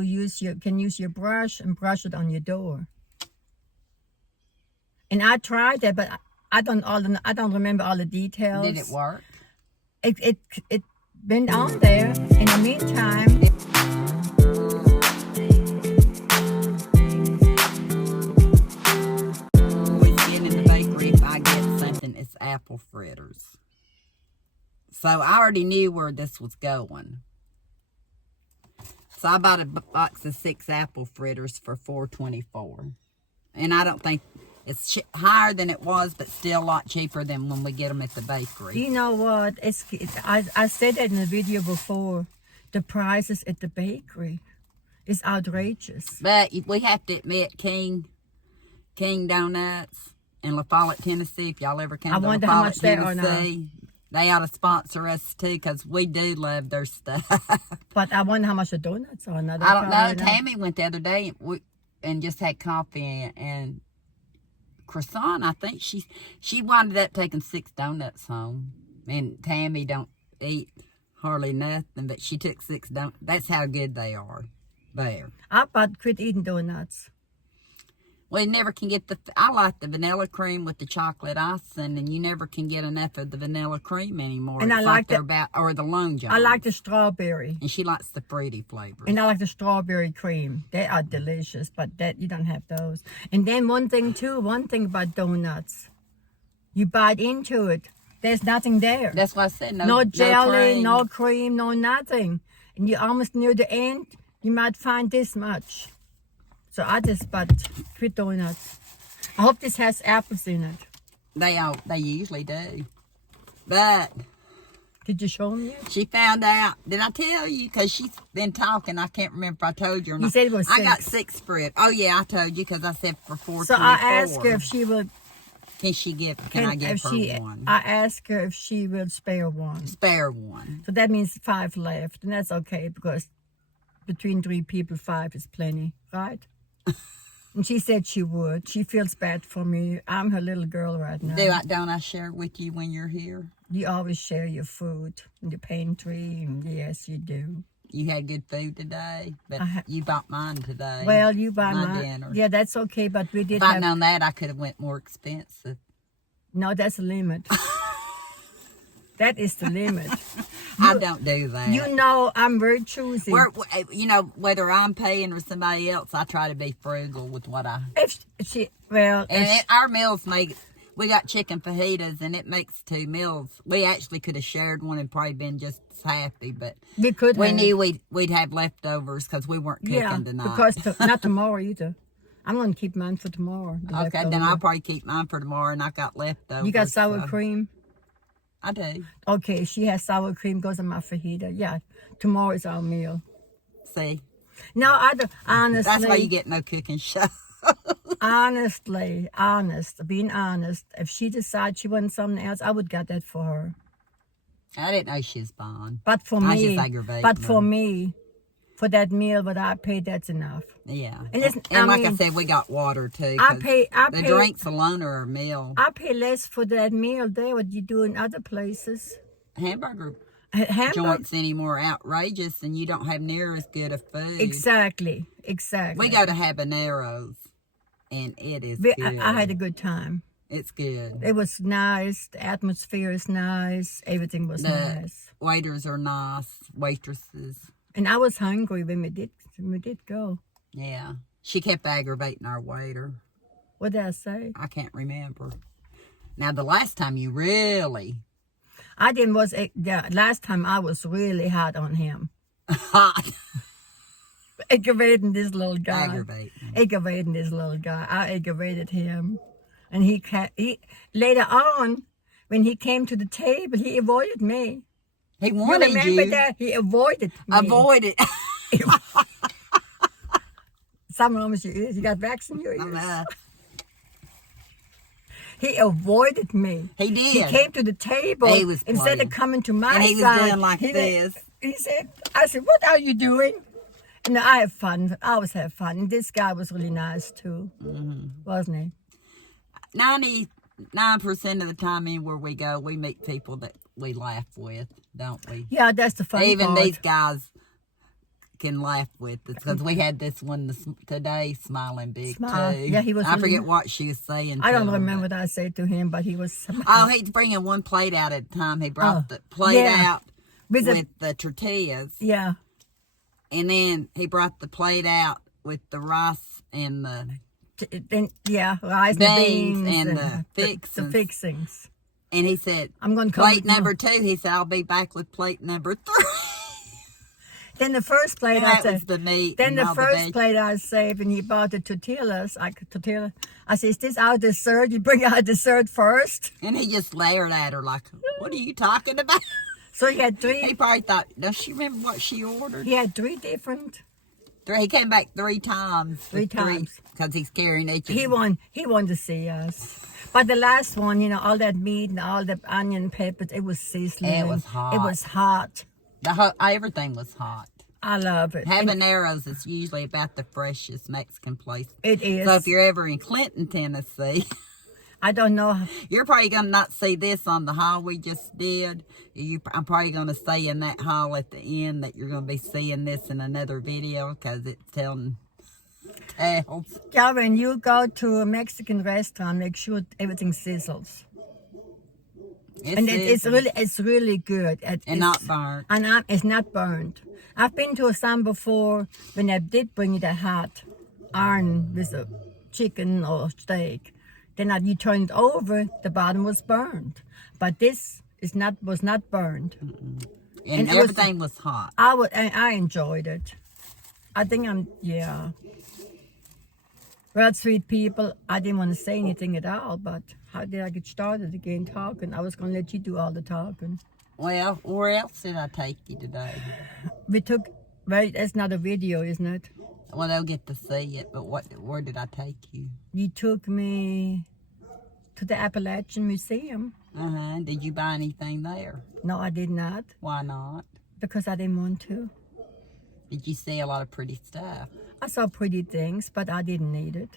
You can use your brush and brush it on your door. And I tried that, but I don't remember all the details. Did it work? It went on there. In the meantime, In the bakery, if I get something, it's apple fritters. So I already knew where this was going. So I bought a box of 6 apple fritters for $4.24, and I don't think it's higher than it was, but still a lot cheaper than when we get them at the bakery. you know what? I said that in the video before. The prices at the bakery is outrageous. But we have to admit, King Donuts in La Follette, Tennessee. If y'all ever come to La Follette, Tennessee, they ought to sponsor us too, because we do love their stuff. But I wonder how much the donuts are. I don't know. Tammy went the other day and just had coffee and croissant. I think she wound up taking 6 donuts home. And Tammy don't eat hardly nothing, but she took 6 donuts. That's how good they are there. I about quit eating donuts. Well, you never can get I like the vanilla cream with the chocolate icing, and you never can get enough of the vanilla cream anymore. And it's I like or the Long John. I like the strawberry. And she likes the fruity flavor. And I like the strawberry cream. They are delicious, but you don't have those. And then one thing about donuts, you bite into it, there's nothing there. That's why I said no jelly, no cream, no nothing. And you're almost near the end, you might find this much. So I just quit donuts. I hope this has apples in it. They usually do. But did you show me it? She found out. Did I tell you? Because she's been talking. I can't remember if I told you or not. You said it was 6. I got 6 for it. Oh yeah, I told you because I said for $4.24. So I asked her if she would. Can I give her one? I asked her if she will spare one. Spare one. So that means 5 left, and that's okay because between 3 people, 5 is plenty, right? And she said she would. She feels bad for me. I'm her little girl right now. Don't I share with you when you're here? You always share your food in the pantry, and yes, you do. You had good food today, but you bought mine today. Well, you bought my dinner. Yeah, that's okay, but we did. If I'd known that, I could have went more expensive. No, that's a limit. That is the limit. I don't do that. You know, I'm very choosy. Whether I'm paying or somebody else, I try to be frugal with what I. Our meals we got chicken fajitas, and it makes 2 meals. We actually could have shared one and probably been just as happy, but we knew we'd have leftovers because we weren't cooking tonight. Because not tomorrow either. I'm going to keep mine for tomorrow. Okay, then I'll probably keep mine for tomorrow, and I got leftovers. You got sour cream? I do. Okay, she has sour cream, goes in my fajita. Yeah, tomorrow is our meal. See? No, I don't. Honestly. That's why you get no cooking show. Being honest, if she decides she wants something else, I would get that for her. I didn't know she was fine. But for me, for that meal that I paid, that's enough. Yeah. And like I said, we got water too. The drinks alone are a meal. I pay less for that meal there what you do in other places. Hamburger joints anymore outrageous, and you don't have near as good of food. Exactly. We go to Habaneros, and it is good. I had a good time. It's good. It was nice. The atmosphere is nice. Everything was nice. Waiters are nice. Waitresses. And I was hungry when we did go. Yeah. She kept aggravating our waiter. What did I say? I can't remember. Now, the last time you really... last time I was really hot on him. Hot? Aggravating this little guy. Aggravating this little guy. I aggravated him. And he later on, when he came to the table, he avoided me. He wanted you. Remember that? He avoided me. Avoided. Something wrong with your ears. You got wax in your ears. He avoided me. He did. He came to the table instead of coming to my side. And he was doing like this. I said, what are you doing? And I have fun. I always have fun. And this guy was really nice too. Mm-hmm. Wasn't he? 99% of the time anywhere we go, we meet people that we laugh with, don't we? Yeah, that's the funny part. Even these guys can laugh with us because we had this one today, Smiling Big Smile. too. Yeah, he was I really- forget what she was saying. I don't to him, remember but- what I said to him, but he was. Oh, he's bringing one plate out at a time. He brought the plate yeah. out With with the- the tortillas, Yeah. and then he brought the plate out with the rice and the Then rice beans and and beans the the fixings. fixings. And he said, I'm going to come plate with you. number 2. He said, I'll be back with plate number 3. Then the first plate And I that was said. the meat. Then and the all first veg. plate I saved, and he bought the tortillas. I said, "Is this our dessert? You bring our dessert first." And he just glared at her like, what are you talking about? So he had He three. probably thought, does she remember what she ordered? He had 3 different. He came back 3 times. Three times. Because he's carrying each of He wanted to see us. But the last one, all that meat and all the onion peppers, it was sizzling. It was hot. It was hot. Everything was hot. I love it. And Habaneros is usually about the freshest Mexican place. it is. So if you're ever in Clinton, Tennessee, I don't know. you're probably going to not see this on the haul we just did. I'm probably going to say in that haul at the end that you're going to be seeing this in another video because it's telling tales. Yeah, when you go to a Mexican restaurant, make sure everything sizzles. And it's really good. And not burnt. And it's not burned. I've been to some before when they did bring you that hot iron with a chicken or steak. Then you turn it over, the bottom was burned. But this was not burned. And it was- everything was hot. I enjoyed it. I think well, sweet people, I didn't want to say anything at all, but how did I get started again talking? I was going to let you do all the talking. Well, where else did I take you today? That's not a video, isn't it? Well, they'll get to see it, but where did I take you? You took me to the Appalachian Museum. Did you buy anything there? No, I did not, Why not? because I didn't want to. Did you see a lot of pretty stuff? I saw pretty things, but I didn't need it.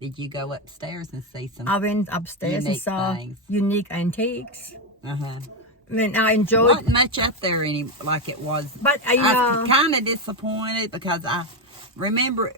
Did you go upstairs and see some? I went upstairs and Unique saw things. unique antiques. Uh-huh. I mean, I enjoyed. Wasn't much up there like it was. But I was kind of disappointed because I remember,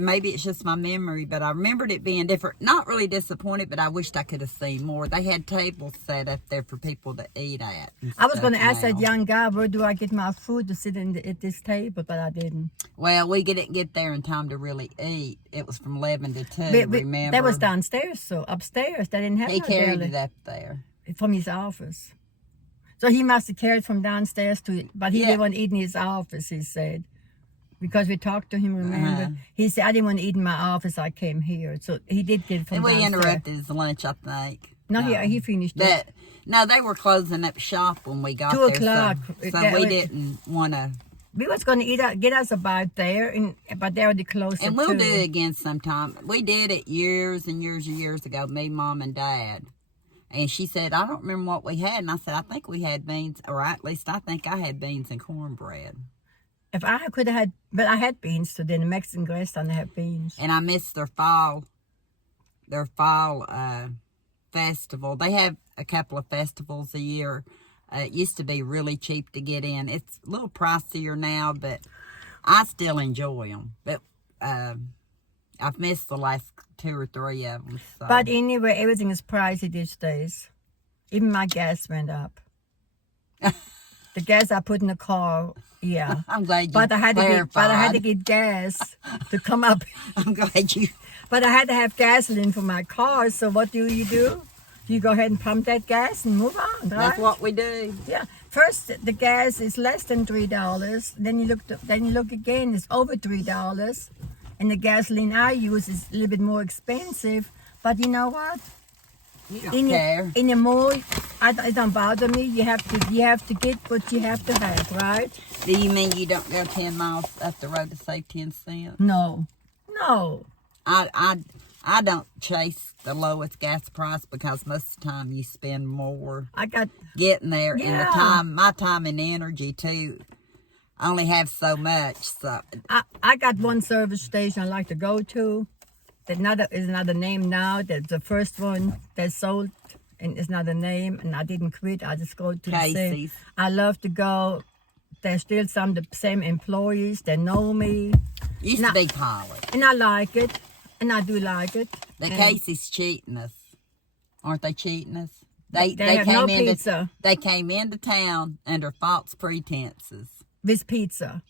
maybe it's just my memory, but I remembered it being different. Not really disappointed, but I wished I could have seen more. They had tables set up there for people to eat at. I was going to ask that now. young guy, where do I get my food to sit at this table, but I didn't. Well, we didn't get there in time to really eat. It was from 11 to 2, remember? That was downstairs, so upstairs. They didn't have He no carried deli it up there. from his office. So he must have carried from downstairs to it, but he Yeah. didn't want to eat in his office, he said. Because we talked to him, remember? Uh-huh. He said, I didn't want to eat in my office, I came here. So he did get it from And we downstairs. interrupted his lunch, I think. No, he finished it. But no, they were closing up shop when we got 2 there. o'clock. So That we was- didn't want to. We was going to get us about there, but they already closed And at we'll 2. do it again sometime. We did it years and years and years ago, me, Mom, and Dad. And she said, I don't remember what we had. And I said, I think we had beans, or at least I think I had beans and cornbread. If I could have had, but I had beans today. In the Mexican restaurant, they have beans. And I missed their fall festival. They have a couple of festivals a year. It used to be really cheap to get in. It's a little pricier now, but I still enjoy them. But I've missed the last 2 or 3 of them. So. But anyway, everything is pricey these days. Even my gas went up. The gas I put in the car, yeah. I'm glad you But I had clarified. to get gas to come up. I'm glad you. But I had to have gasoline for my car. So what do? You go ahead and pump that gas and move on, right? That's what we do. Yeah. First, the gas is less than $3. Then you look again. It's over $3, and the gasoline I use is a little bit more expensive. But you know what? You don't care. In the mall, it don't bother me. You have to get what you have to have, right? Do you mean you don't go 10 miles up the road to save 10 cents? No. I don't chase the lowest gas price because most of the time you spend more getting there, and my time and energy too. I only have so much, so I got one service station I like to go to. That is another name now. That's the first one that sold, and it's another name. And I didn't quit. I just go to the same. Casey's. I love to go there's still some the same employees that know me. Used to be Pilot. And I like it. And I do like it. The And Casey's cheating us. Aren't they cheating us? They have no pizza. They came into town under false pretenses. This pizza.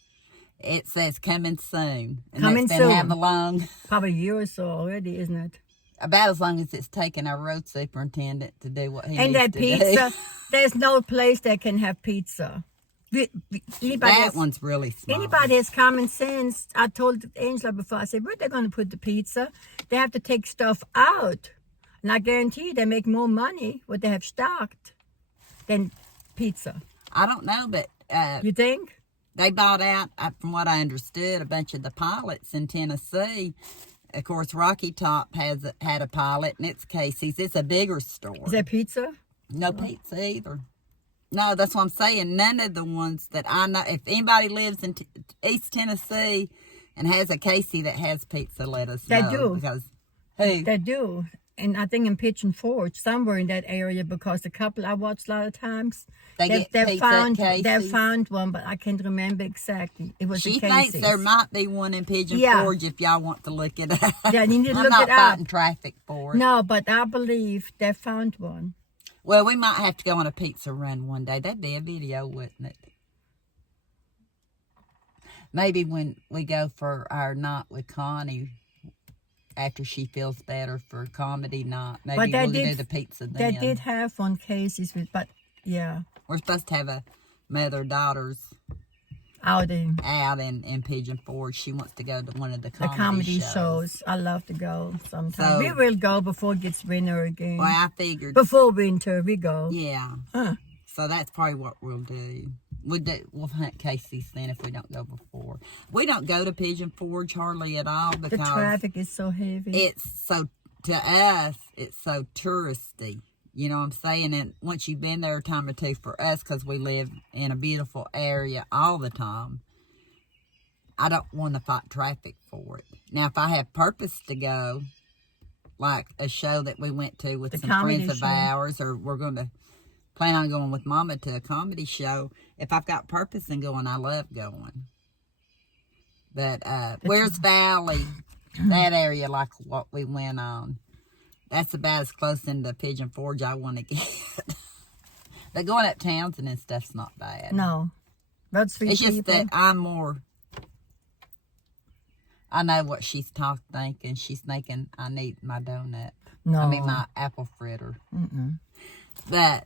It says coming soon. And Coming it's been soon. how long? Probably a year or so already, isn't it? About as long as it's taken our road superintendent to do what he And needs that to pizza, do. there's no place that can have pizza. That one's really small. Anybody has common sense. I told Angela before, I said, where they going to put the pizza? They have to take stuff out. And I guarantee you they make more money what they have stocked than pizza. I don't know, but You think? they bought out, from what I understood, a bunch of the Pilots in Tennessee. Of course, Rocky Top had a Pilot, and it's Casey's. It's a bigger store. Is that pizza? No pizza either. No, that's what I'm saying. None of the ones that I know. If anybody lives in East Tennessee and has a Casey that has pizza, let us know. They do. Because who? They do. And I think in Pigeon Forge, somewhere in that area, because the couple I watched a lot of times, They get pizza at Casey's? they found one, but I can't remember exactly. It was She a Casey's. thinks there might be one in Pigeon Yeah. Forge if y'all want to look it up. Yeah, you need to I'm look not it up. fighting traffic for it. No, but I believe they found one. Well, we might have to go on a pizza run one day. That'd be a video, wouldn't it? Maybe when we go for our night with Connie, after she feels better for comedy night, maybe we'll do the pizza then. They did have one Casey's, but yeah, We're supposed to have a mother-daughters outing. out in Pigeon Forge. She wants to go to one of the The comedy shows. I love to go sometime. So- We will go before it gets winter again. Well, I figured. Before winter, we go. Yeah. Huh. So that's probably what we'll do. We'll hunt Casey's then if we don't go before. We don't go to Pigeon Forge hardly at all The because traffic is so heavy. it's so, to us, it's so touristy. You know what I'm saying? And once you've been there a time or two, for us, because we live in a beautiful area all the time, I don't want to fight traffic for it. Now, if I have purpose to go, like a show that we went to with The some comedy friends of show. ours, or we're going to plan on going with Mama to a comedy show, if I've got purpose in going, I love going. But Weir's Valley, that area, like what we went on, that's about as close into Pigeon Forge I want to get. But going up Townsend and stuff's not bad. No. That's three It's just people. that I'm more, I know what she's thinking. She's thinking I need my donut. No. I mean my apple fritter. But,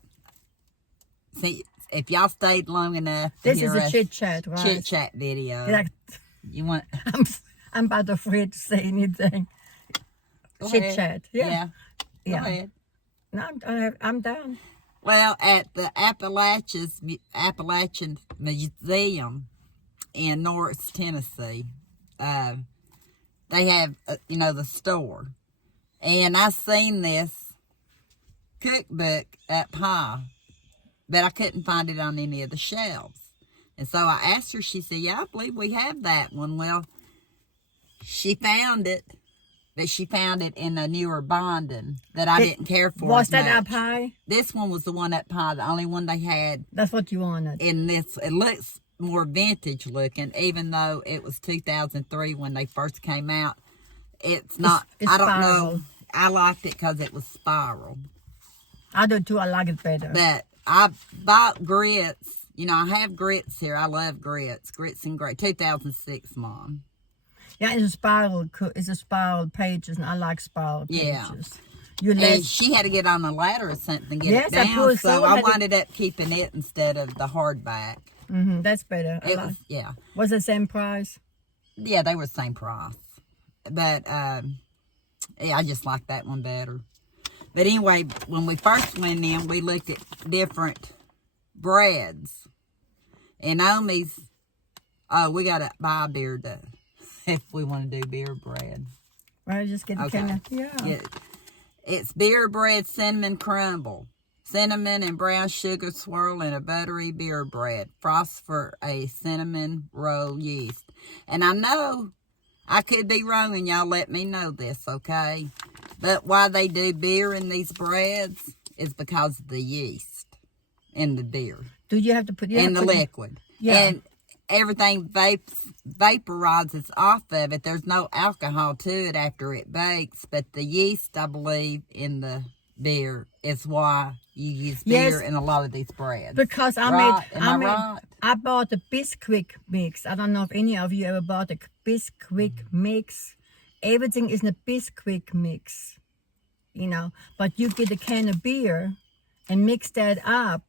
see, if y'all stayed long enough to This hear is a us chit chat, right? chit chat video, Like, you want, I'm about afraid to say anything. go Chit ahead. chat. Yeah. Go Yeah. ahead. No, I'm done. Well, at the Appalachian Museum in Norris, Tennessee, they have, the store. And I seen this cookbook up high, but I couldn't find it on any of the shelves. And so I asked her, she said, yeah, I believe we have that one. Well, she found it, but she found it in a newer binding that I didn't care for. Was as that up much. high? This one was the one up high, the only one they had That's what you wanted. in this. It looks more vintage looking, even though it was 2003 when they first came out. It's not, it's I don't spiral. know. I liked it because it was spiral. I do too. I like it better. But I bought grits. I have grits here. I love grits. Grits and Grits. 2006, Mom. Yeah, it's a spiral pages, and I like spiral pages. Yeah. You And let she had to get on the ladder or something to get Yes, it I down. pulled So someone I had to- wound up keeping it instead of the hardback. that's better. It was, yeah. Was it the same price? Yeah, they were the same price. But, yeah, I just like that one better. But anyway, when we first went in, we looked at different breads. And Naomi's, we got to buy beer if we want to do beer bread. Right, just get the Okay. kind of, yeah. It's beer bread cinnamon crumble. Cinnamon and brown sugar swirl in a buttery beer bread. Frost for a cinnamon roll yeast. And I know I could be wrong, and y'all let me know this, okay? But why they do beer in these breads is because of the yeast in the beer. Do you have to put In the liquid. Yeah. And everything vaporizes off of it. There's no alcohol to it after it bakes, but the yeast, I believe, in the beer is why you use beer in a lot of these breads. Because Am I right? I bought a Bisquick mix. I don't know if any of you ever bought a Bisquick mix. Everything is in a Bisquick mix, you know. But you get a can of beer and mix that up,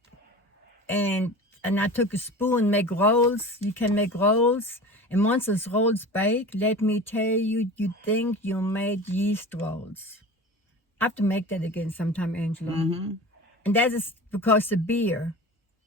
and I took a spoon, make rolls. You can make rolls, and once those rolls bake, let me tell you, you think you made yeast rolls. I have to make that again sometime, Angela. Mm-hmm. And that is because the beer,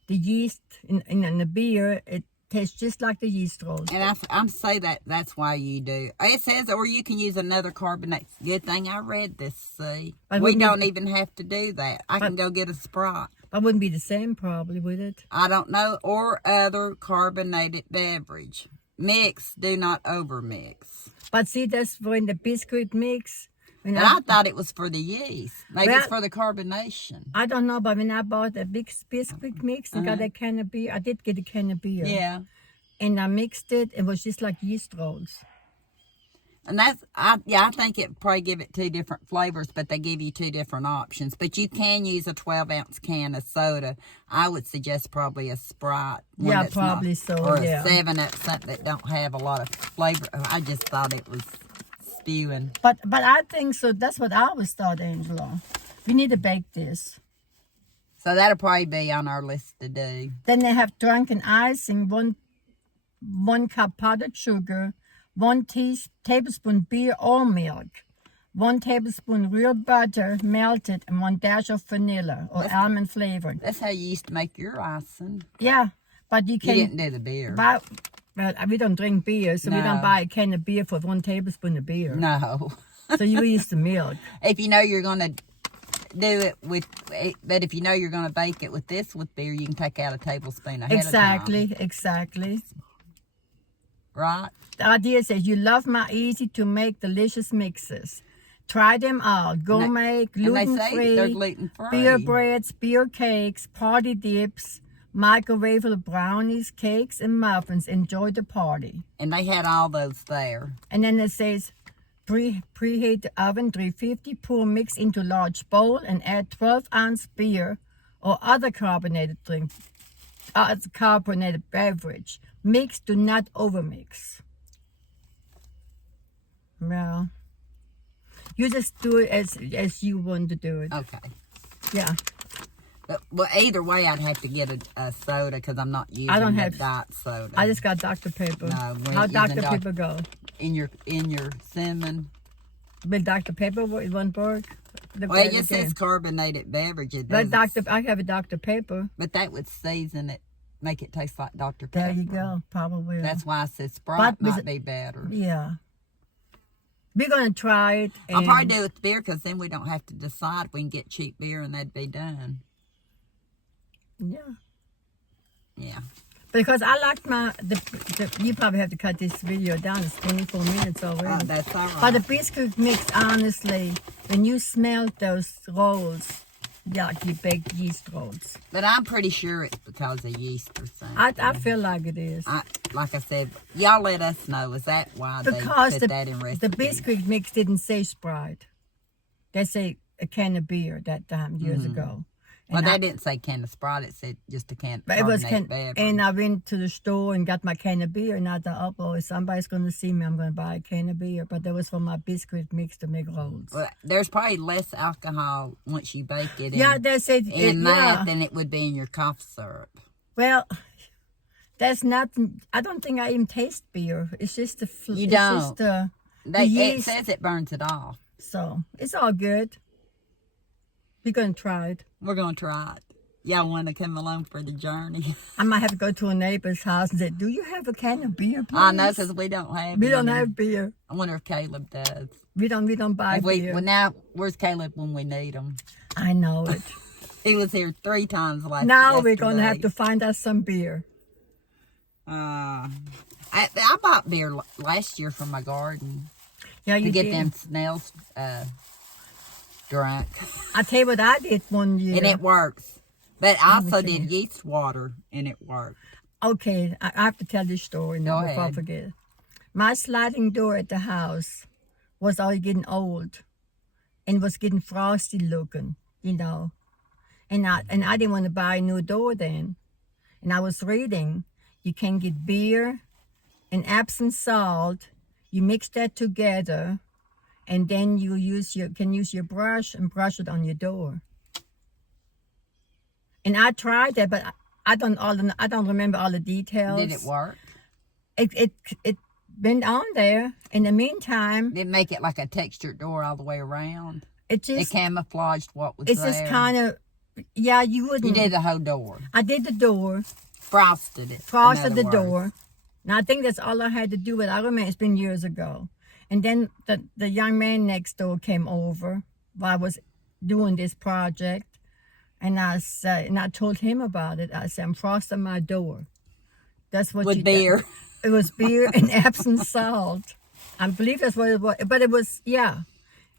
the yeast in the beer, it tastes just like the yeast rolls. And I'm say that's why you do. It says, or you can use another carbonate. Good thing I read this, see. We don't even have to do that. I can go get a Sprite. That wouldn't be the same probably, would it? I don't know. Or other carbonated beverage. Mix, do not overmix. But see, that's when the biscuit mix. And I thought it was for the yeast. Maybe it's for the carbonation. I don't know, but when I bought a big biscuit mix and got a can of beer, I did get a can of beer. Yeah. And I mixed it. It was just like yeast rolls. And I think it probably give it 2 different flavors, but they give you 2 different options. But you can use a 12-ounce can of soda. I would suggest probably a Sprite. Yeah, probably so. Or a 7-Up, something that don't have a lot of flavor. I just thought it was spewing. But I think so. That's what I always thought, Angela. We need to bake this. So that'll probably be on our list to do. Then they have drunken icing, one cup powdered sugar, 1 tablespoon beer or milk, 1 tablespoon real butter melted, and 1 dash of vanilla or almond flavored. That's how you used to make your icing. Yeah, but you can. You didn't do the beer. Well, we don't drink beer, so we don't buy a can of beer for 1 tablespoon of beer. No. So you use the milk. If you know you're going to do it with, but if you know you're going to bake it with beer, you can take out a tablespoon ahead of time. Exactly. Right? The idea says, you love my easy to make delicious mixes. Try them out. Gourmet, gluten-free, beer breads, beer cakes, party dips, microwavable brownies, cakes, and muffins. Enjoy the party. And they had all those there. And then it says, preheat the oven 350, pour mix into large bowl, and add 12-ounce beer or other carbonated beverage. Mix, do not overmix. Well, you just do it as you want to do it. Okay. Yeah. But, well, either way, I'd have to get a soda because I'm not using diet soda. I just got Dr. Pepper. No, how'd Dr. Pepper go? In your cinnamon. Will Dr. Pepper it won't work? Well, it just says carbonated beverage. But I have a Dr. Pepper. But that would season it, make it taste like Dr. Pepper. There you go. Probably. That's why I said Sprite might be better. Yeah. We're going to try it. I'll probably do it with beer because then we don't have to decide. We can get cheap beer and that'd be done. Yeah. Yeah. Because I like you probably have to cut this video down. It's 24 minutes already. That's all right. But the biscuit mix, honestly, when you smell those rolls, like you baked yeast rolls. But I'm pretty sure it's because of yeast or something. I feel like it is. Like I said, y'all let us know. Is that why they put that in recipes? The biscuit mix didn't say Sprite. They say a can of beer that time, years ago. Well, they didn't say can of Sprite. It said just a can of carbonated beverage. And I went to the store and got my can of beer. And I thought, if somebody's going to see me, I'm going to buy a can of beer. But that was for my biscuit mix to make rolls. Well, there's probably less alcohol once you bake it they said than it would be in your cough syrup. Well, that's nothing. I don't think I even taste beer. It's just the You don't. Just the It yeast. says it burns it off. So it's all good. We're going to try it. We're going to try it. Y'all want to come along for the journey? I might have to go to a neighbor's house and say, do you have a can of beer, please? I know, because we don't have We don't have beer. I wonder if Caleb does. We don't buy beer. Well, now, where's Caleb when we need him? I know it. He was here 3 times last Now we're going to have to find us some beer. I bought beer last year from my garden. Yeah, you to get did. them snails drunk. I tell you what I did one year. And it works. But I also did yeast water, and it worked. Okay, I have to tell this story now Go before I ahead. forget. My sliding door at the house was all getting old and was getting frosty looking, you know. And I didn't want to buy a new door then. And I was reading, you can get beer and Epsom salt. You mix that together, and then you can use your brush and brush it on your door. And I tried that, but I don't remember all the details. Did it work? It been on there. In the meantime, Did it make it like a textured door all the way around? it It camouflaged what was it's there. just kind of, yeah, you wouldn't. You did the whole door. I did the door, Frosted it. frosted in the other words. door. Now I think that's all I had to do with it. I remember it's been years ago. And then the young man next door came over while I was doing this project, and I told him about it. I said, I'm frosting my door. That's what With you beer. It was beer and Epsom salt. I believe that's what it was. But it was, yeah.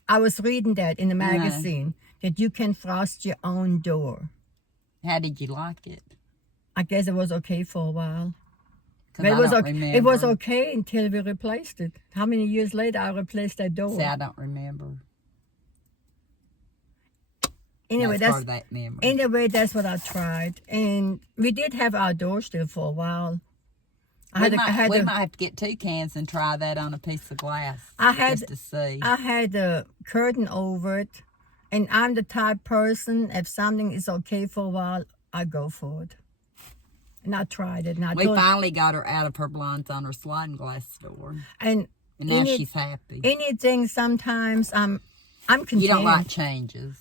I was reading that in the magazine, that you can frost your own door. How did you like it? I guess it was okay for a while. 'Cause But I don't remember. it was okay until we replaced it. How many years later I replaced that door? See, I don't remember. Anyway, That's part of that memory. anyway, that's what I tried. And we did have our door still for a while. We might have to get 2 cans and try that on a piece of glass. Just to see. I had a curtain over it, and I'm the type person, if something is okay for a while, I go for it. And I tried it. And We finally got her out of her blinds on her sliding glass door. And now she's happy. Anything sometimes I'm content. You don't like changes.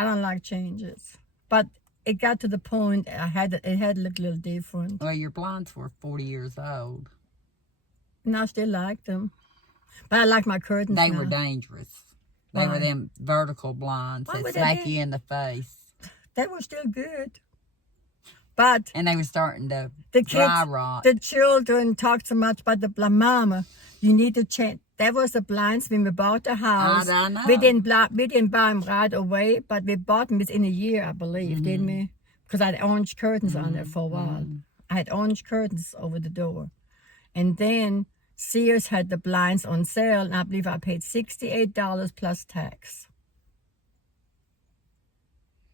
I don't like changes. But it got to the point it had to look a little different. Well, your blinds were 40 years old. And I still like them. But I like my curtains They now. were dangerous. They were them vertical blinds Why that would smack they you in the face. They were still good. But And they were starting to the dry kids, rot. the children talk so much about the Mama, you need to change. That was the blinds when we bought the house. I know. We didn't buy them right away, but we bought them within a year, I believe, didn't we? Because I had orange curtains on there for a while. I had orange curtains over the door. And then Sears had the blinds on sale, and I believe I paid $68 plus tax.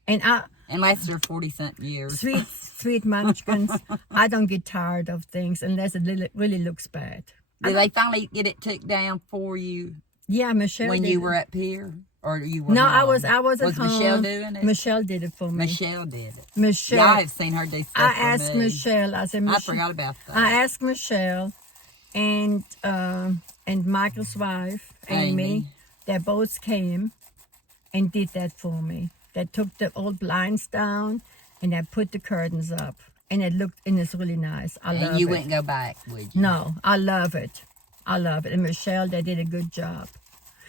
And Unless they're 40-something years. sweet munchkins, I don't get tired of things unless it really looks bad. Did they finally get it took down for you Yeah, Michelle when did you it. were up here? Or you were No, home? I was at home. Was Michelle doing it? Michelle did it for me. Michelle did it. Michelle. Yeah, I've seen her do stuff I for asked me. Michelle. I said, I Michelle. forgot about that. I asked Michelle and Michael's wife, Amy. They both came and did that for me. They took the old blinds down and they put the curtains up. And it's really nice. I love it. And you wouldn't go back, would you? No, I love it. I love it. And Michelle, they did a good job.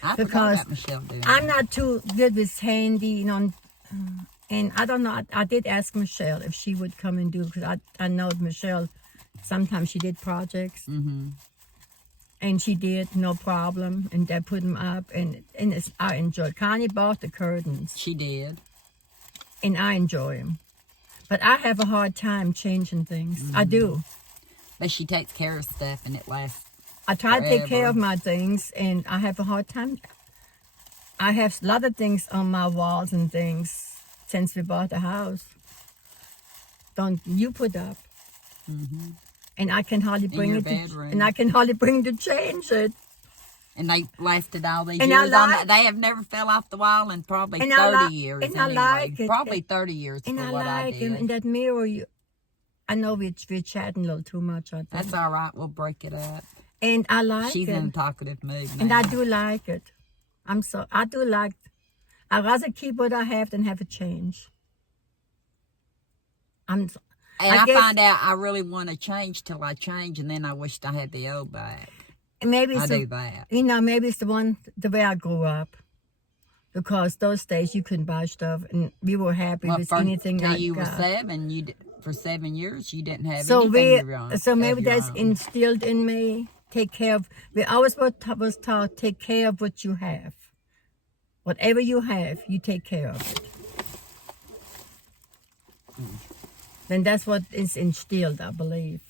I Because forgot about Michelle doing I'm that. not too good with handy, you know, and I don't know. I did ask Michelle if she would come and do it, because I know Michelle, sometimes she did projects. Mm-hmm. And she did, no problem. And they put them up, and I enjoyed. Connie bought the curtains, She did. and I enjoy them. But I have a hard time changing things. I do. But she takes care of stuff and it lasts. I try to take care Forever. of my things, and I have a hard time. I have a lot of things on my walls and things since we bought the house. Don't you put up? Mm-hmm. And I can hardly bring your it. bedroom. And I can hardly bring to change it. And they lasted all these And I years. on like- that. They have never fell off the wall in probably And 30 I like- years. and I anyway. like it. Probably 30 years And for I what I like did. him in that mirror. I know we're chatting a little too much. I think. That's all right. We'll break it up. And I like She's it. in a talkative mood now. And I do like it. I do like. I'd rather keep what I have than have it change. And I I guess- find out I really want to change till I change, and then I wished I had the old back. Maybe I it's do that. maybe it's the way I grew up. Because those days you couldn't buy stuff, and we were happy with anything till I you were got. 7, for 7 years you didn't have So anything of your own. so maybe of your that's own. instilled in me. Take care of. We always was taught, take care of what you have. Whatever you have, you take care of it. then that's what is instilled, I believe.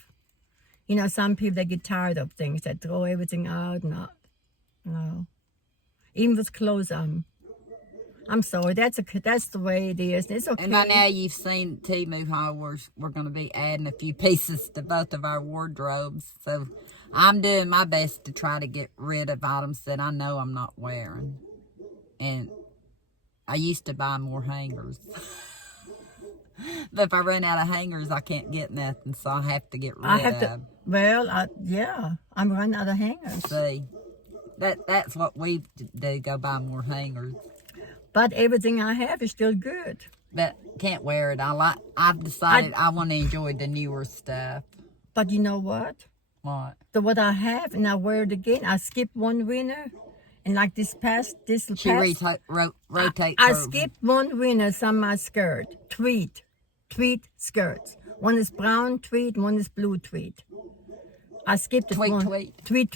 You know, some people, they get tired of things. They throw everything out. No. Even with clothes, I'm sorry. That's the way it is. It's okay. And by now you've seen Temu how we're going to be adding a few pieces to both of our wardrobes. So I'm doing my best to try to get rid of items that I know I'm not wearing. And I used to buy more hangers. But if I run out of hangers, I can't get nothing. So I have to get rid of. I'm running out of hangers. See, that's what we do, go buy more hangers. But everything I have is still good. But can't wear it. I've decided I want to enjoy the newer stuff. But you know what? What? What I have, and I wear it again. I skipped one winter, and like She rotates. I skipped one winter. Some my skirt, tweed skirts. One is brown tweed, one is blue tweed. I skipped it one. Tweed.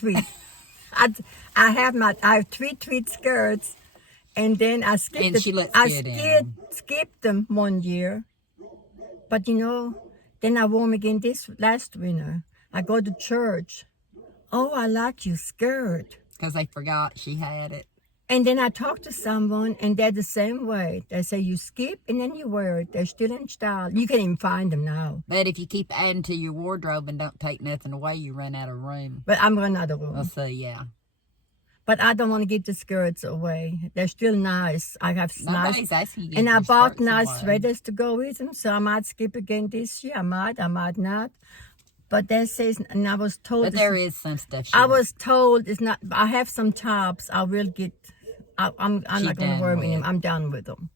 I have tweed skirts. And then I skipped and she looks good in them. Skipped them one year. But you know, then I wore them again this last winter. I go to church. Oh, I like your skirt. Because they forgot she had it. And then I talk to someone, and they're the same way. They say you skip, and then you wear it. They're still in style. You can even find them now. But if you keep adding to your wardrobe and don't take nothing away, you run out of room. But I'm running out of room. I'll say, yeah. But I don't want to give the skirts away. They're still nice. I have Nobody's asking you to and I give bought skirts nice away. sweaters to go with them. So I might skip again this year. I might not. But that says, and I was told. But there is some stuff. I was told it's not. I have some tops. I will get. I'm not going to wear them anymore. I'm done with them.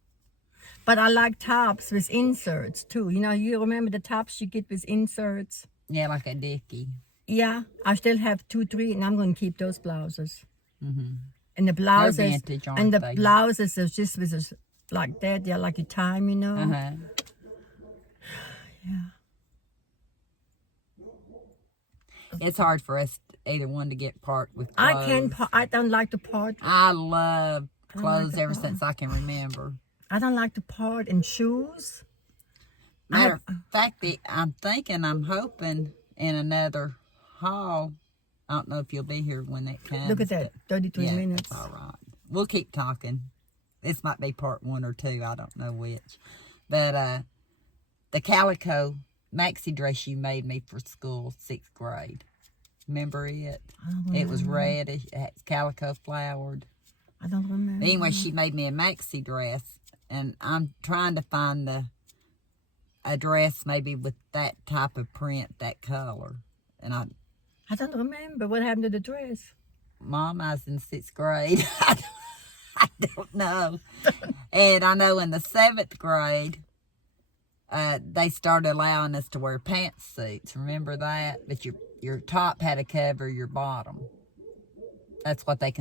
But I like tops with inserts too. You know, you remember the tops you get with inserts? Yeah, like a dickie. Yeah, I still have 2, 3, and I'm going to keep those blouses. Mm-hmm. And the blouses, They're vintage, aren't they? Blouses are just with like that. They're like a time, you know. Uh-huh. Yeah. It's hard for us either one to get part with clothes. I don't like to part. I love clothes ever since I can remember. I don't like to part in shoes. Matter of fact, I'm hoping in another haul. I don't know if you'll be here when that comes. Look at that, 33 minutes. That's all right. We'll keep talking. This might be part 1 or 2. I don't know which. But the calico maxi dress you made me for school, 6th grade. Remember it? It was red. It had calico flowered. I don't remember. Anyway, she made me a maxi dress, and I'm trying to find a dress maybe with that type of print, that color. And I don't remember what happened to the dress. Mom, I was in 6th grade. I don't know. And I know in the 7th grade, they started allowing us to wear pantsuits. Remember that? But your top had to cover your bottom. That's what they